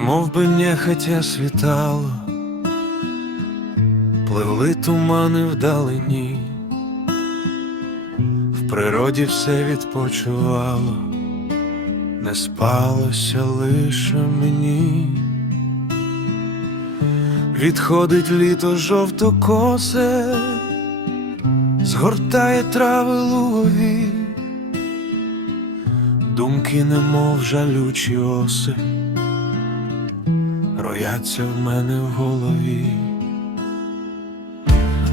мов би нехотя світало, пливли тумани вдалині, в природі все відпочивало, не спалося лише мені. Відходить літо жовтокосе, згортає трави лугові, думки, немов жалючі оси, рояться в мене в голові.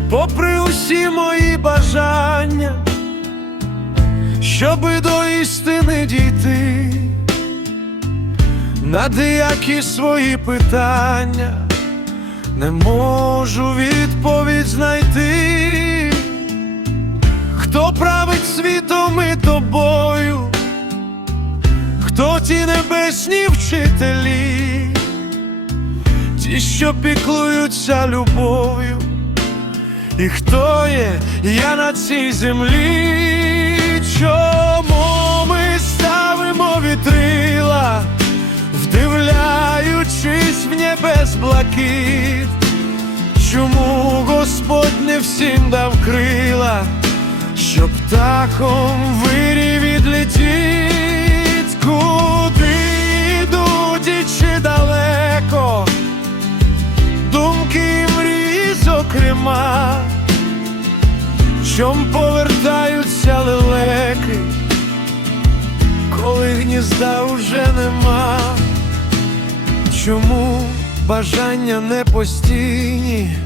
Попри усі мої бажання, щоби до істини дійти, на деякі свої питання не можу відповідь знайти, хто править світом і тобою, хто ті небесні вчителі, ті, що піклуються любов'ю, і хто є я на цій землі, чому ми ставимо вітрила? Вдивляючись в небес блакит, чому Господь не всім дав крила, щоб птахом вирі відлетіть, зокрема, чом повертаються лелеки коли гнізда уже нема, чому бажання не постійні,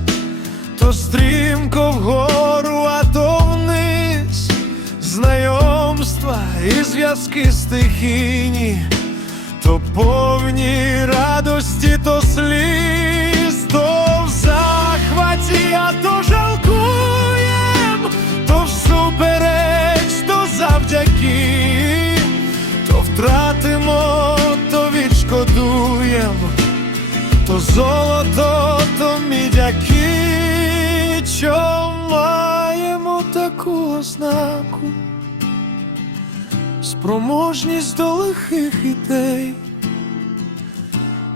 то стрімко вгору, а то вниз, знайомства і зв'язки стихійні, то повні радості, то сліз, то золото, то мідяки, що маємо таку ознаку, спроможність до лихих ідей.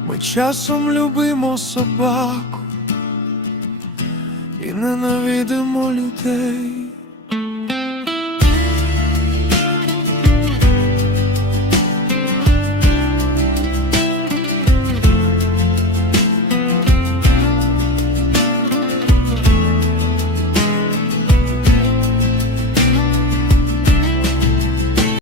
Ми часом любимо собаку і ненавидимо людей.